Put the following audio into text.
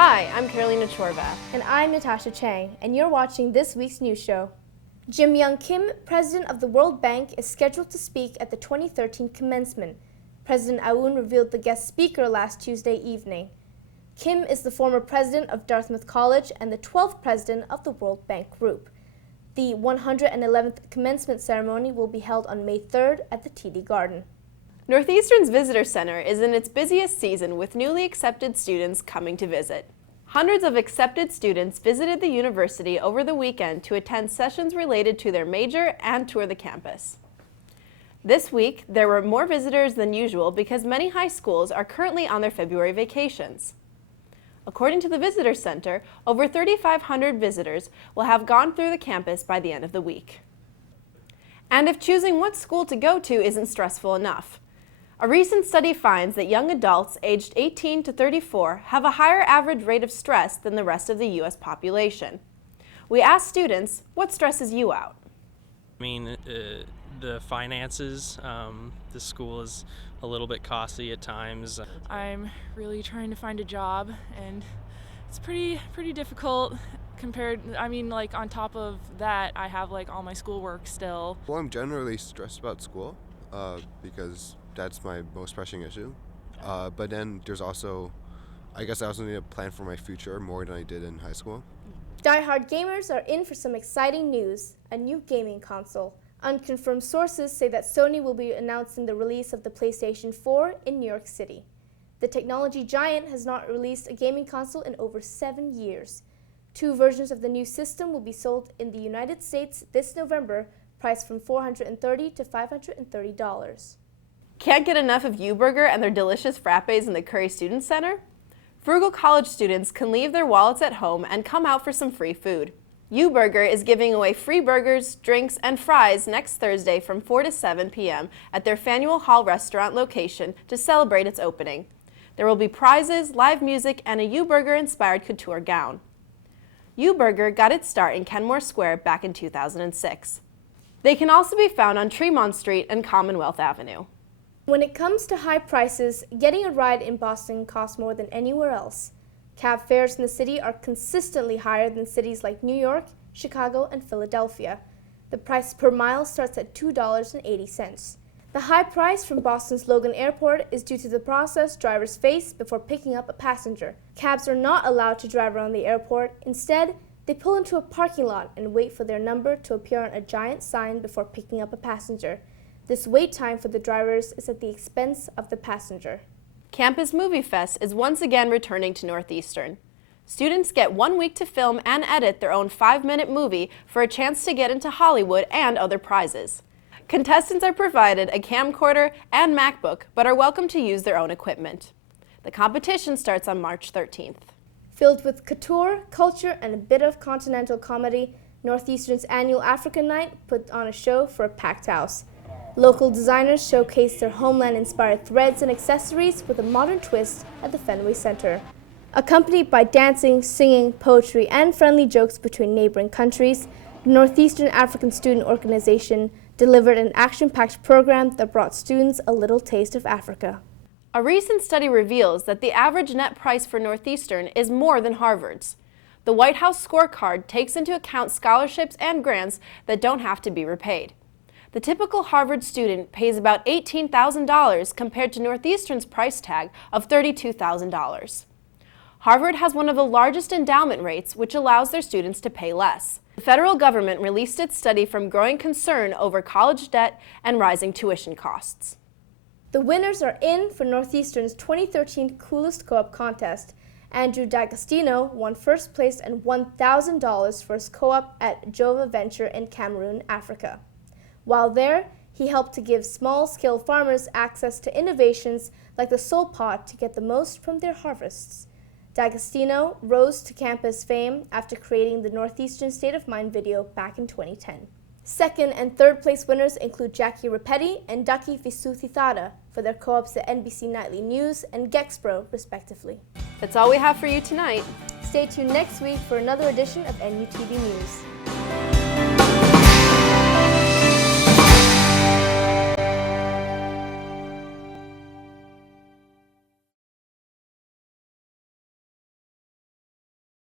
Hi, I'm Carolina Chorvath. And I'm Natasha Chang, and you're watching this week's news show. Jim Young Kim, president of the World Bank, is scheduled to speak at the 2013 commencement. President Aoun revealed the guest speaker last Tuesday evening. Kim is the former president of Dartmouth College and the 12th president of the World Bank Group. The 111th commencement ceremony will be held on May 3rd at the TD Garden. Northeastern's Visitor Center is in its busiest season with newly accepted students coming to visit. Hundreds of accepted students visited the university over the weekend to attend sessions related to their major and tour the campus. This week, there were more visitors than usual because many high schools are currently on their February vacations. According to the Visitor Center, over 3,500 visitors will have gone through the campus by the end of the week. And if choosing what school to go to isn't stressful enough, a recent study finds that young adults aged 18 to 34 have a higher average rate of stress than the rest of the U.S. population. We asked students, what stresses you out? I mean, the finances. The school is a little bit costly at times. I'm really trying to find a job, and it's pretty difficult on top of that, I have all my schoolwork still. Well, I'm generally stressed about school because that's my most pressing issue. But then there's also, I guess I also need to plan for my future more than I did in high school. Die-hard gamers are in for some exciting news, a new gaming console. Unconfirmed sources say that Sony will be announcing the release of the PlayStation 4 in New York City. The technology giant has not released a gaming console in over 7 years. 2 versions of the new system will be sold in the United States this November, priced from $430 to $530. Can't get enough of U-Burger and their delicious frappes in the Curry Student Center? Frugal college students can leave their wallets at home and come out for some free food. U-Burger is giving away free burgers, drinks, and fries next Thursday from 4 to 7 p.m. at their Faneuil Hall restaurant location to celebrate its opening. There will be prizes, live music, and a U-Burger-inspired couture gown. U-Burger got its start in Kenmore Square back in 2006. They can also be found on Tremont Street and Commonwealth Avenue. When it comes to high prices, getting a ride in Boston costs more than anywhere else. Cab fares in the city are consistently higher than cities like New York, Chicago, and Philadelphia. The price per mile starts at $2.80. The high price from Boston's Logan Airport is due to the process drivers face before picking up a passenger. Cabs are not allowed to drive around the airport. Instead, they pull into a parking lot and wait for their number to appear on a giant sign before picking up a passenger. This wait time for the drivers is at the expense of the passenger. Campus Movie Fest is once again returning to Northeastern. Students get 1 week to film and edit their own 5-minute movie for a chance to get into Hollywood and other prizes. Contestants are provided a camcorder and MacBook, but are welcome to use their own equipment. The competition starts on March 13th. Filled with couture, culture, and a bit of continental comedy, Northeastern's annual Africa Night put on a show for a packed house. Local designers showcased their homeland-inspired threads and accessories with a modern twist at the Fenway Center. Accompanied by dancing, singing, poetry, and friendly jokes between neighboring countries, the Northeastern African Student Organization delivered an action-packed program that brought students a little taste of Africa. A recent study reveals that the average net price for Northeastern is more than Harvard's. The White House scorecard takes into account scholarships and grants that don't have to be repaid. The typical Harvard student pays about $18,000 compared to Northeastern's price tag of $32,000. Harvard has one of the largest endowment rates, which allows their students to pay less. The federal government released its study from growing concern over college debt and rising tuition costs. The winners are in for Northeastern's 2013 Coolest Co-op contest. Andrew D'Agostino won first place and $1,000 for his co-op at Jova Venture in Cameroon, Africa. While there, he helped to give small-scale farmers access to innovations like the Soul Pod to get the most from their harvests. D'Agostino rose to campus fame after creating the Northeastern State of Mind video back in 2010. Second and third place winners include Jackie Rapetti and Ducky Visuthithada for their co-ops at NBC Nightly News and Gexpro, respectively. That's all we have for you tonight. Stay tuned next week for another edition of NUTV News.